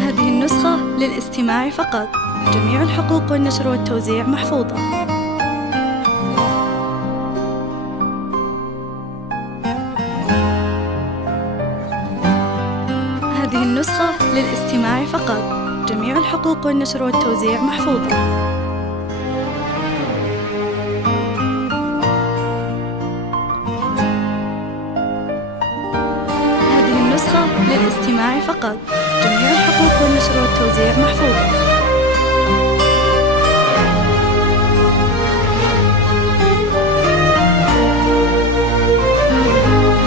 هذه النسخة للاستماع فقط. جميع الحقوق والنشر والتوزيع محفوظة. هذه النسخة للاستماع فقط. جميع الحقوق والنشر والتوزيع محفوظة. هذه النسخة للاستماع فقط. جميع الحقوق والنشر والتوزيع محفوظة.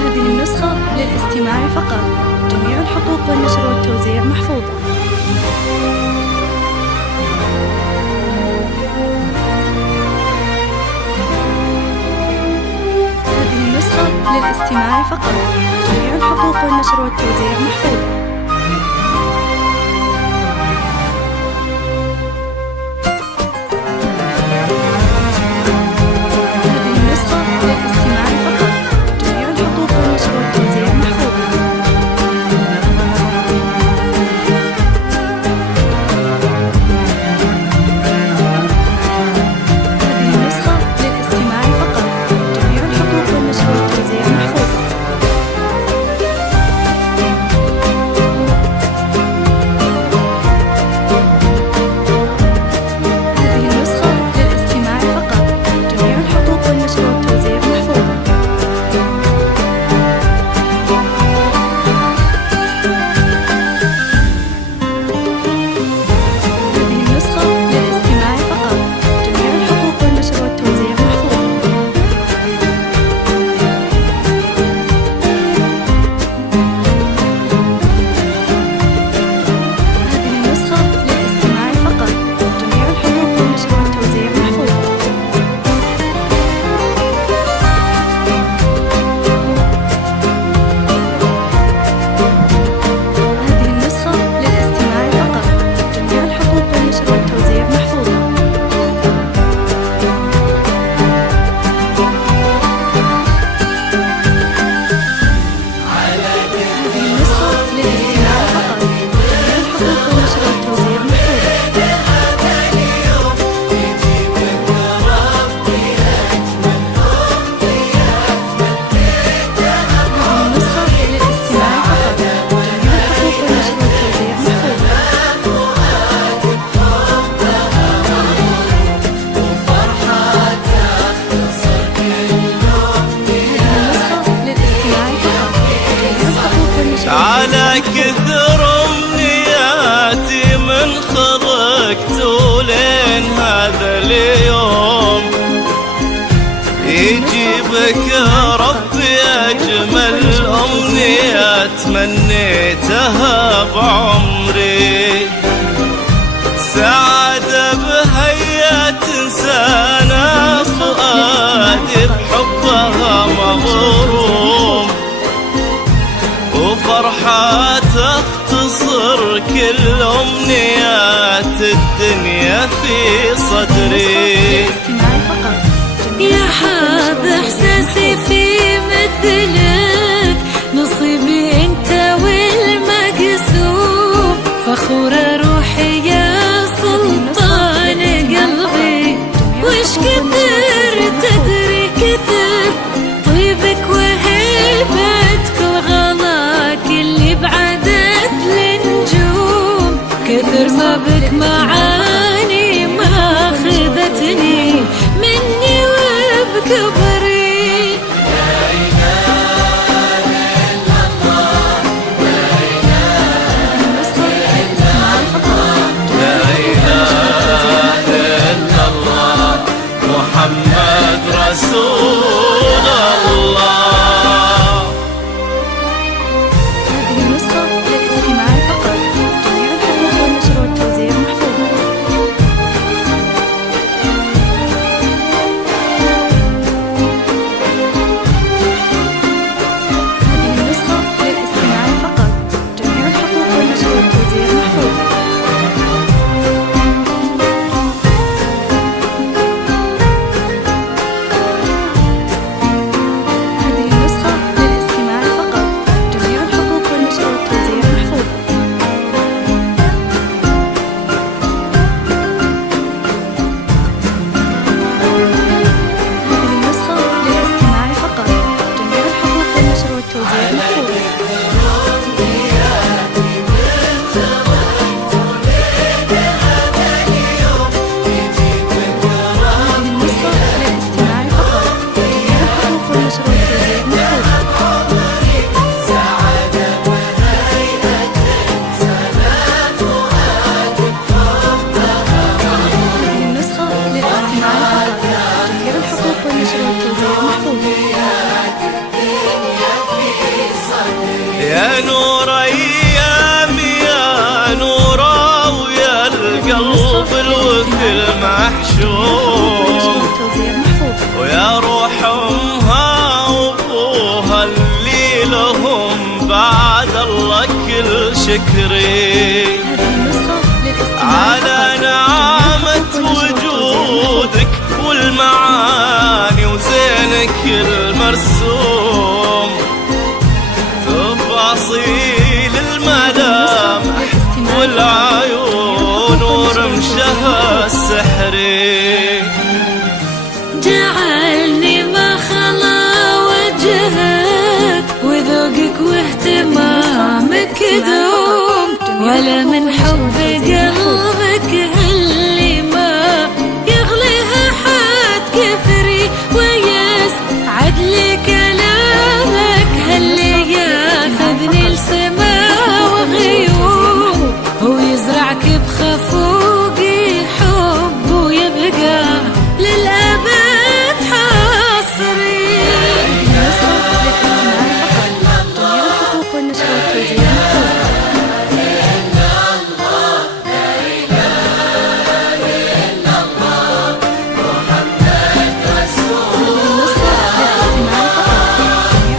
هذه النسخة للاستماع فقط. جميع الحقوق والنشر والتوزيع محفوظة. هذه النسخة للاستماع فقط. جميع الحقوق والنشر والتوزيع محفوظة. على كثر امنياتي من خلقت ولين هذا اليوم يجيبك ربي اجمل امنية تمنيتها بعمري، سعادة بهيا تنسانا فؤادي بحبها مغروم، وفرحة تختصر كل أمنيات الدنيا في صدري. يا حاب إحساسي في مثلك، نصيبي أنت والمقسوم، فخورة روحي يا سلطان قلبي، وش كثر تدري كثر طيبك وهيبتك وغلاك اللي بعدت للنجوم، كثر ما بك معاني ما خذتني والتوزيع محفوظ. يا نور أيام يا نورا ويا القلب الوفي المحشوم، ويا روح أمها وأبوها اللي لهم بعد الله كل شكري على نعمة وجودك والمعاني وزينك المرسوم، تفاصيل الملامح والعيون ورمشها السحري، جعلني ما خلا وجهك وذوقك واهتمامك دوم، ولا من حب قلبك اللي ما يغليها حد كفري، ويس عدل كلامك هاللي ياخذني لسما وغيوم، ويزرعك بخفوقي حب ويبقى للأبد حصري.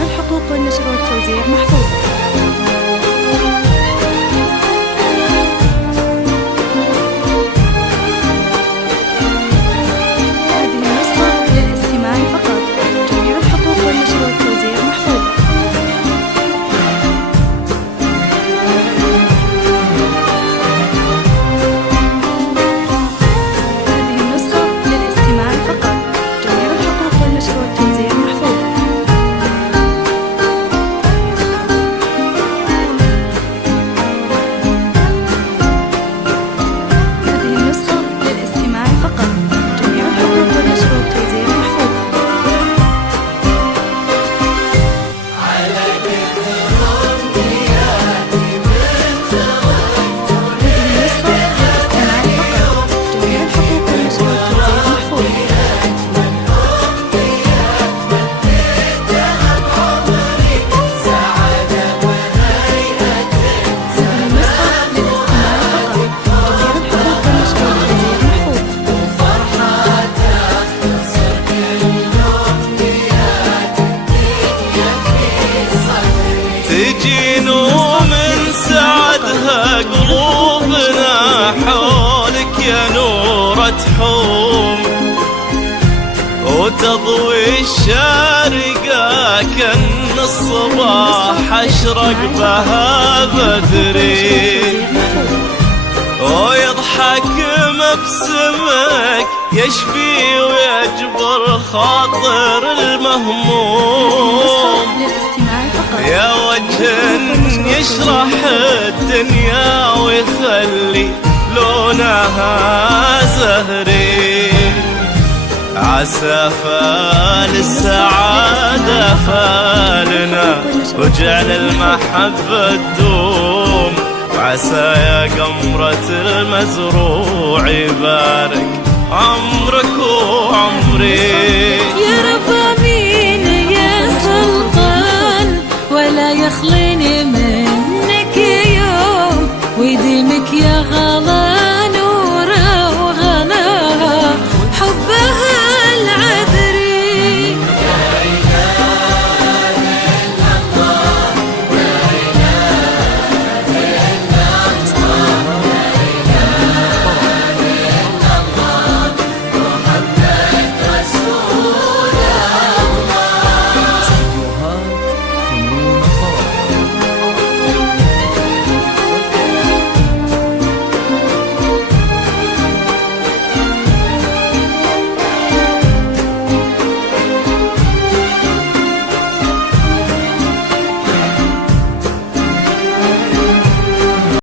الحقوق والنشر والتوزيع محفوظ. هذه النسخة للاستماع فقط، جميع الحقوق والنشر والتوزيع محفوظ. هذه النسخة للاستماع فقط، جميع الحقوق والنشر والتوزيع محفوظ. تجي من سعدها قلوبنا حولك يا نورة تحوم، وتضوي الشارقة كأن الصباح أشرق بها بدري، ويضحك مبسمك يشفي ويجبر خاطر المهموم، يا وجه يشرح الدنيا ويخلي لونها زهري، عسى فال السعادة فالنا وجعل المحبة تدوم، وعسى يا قمرة المزروع يبارك عمرك وعمري. يا رب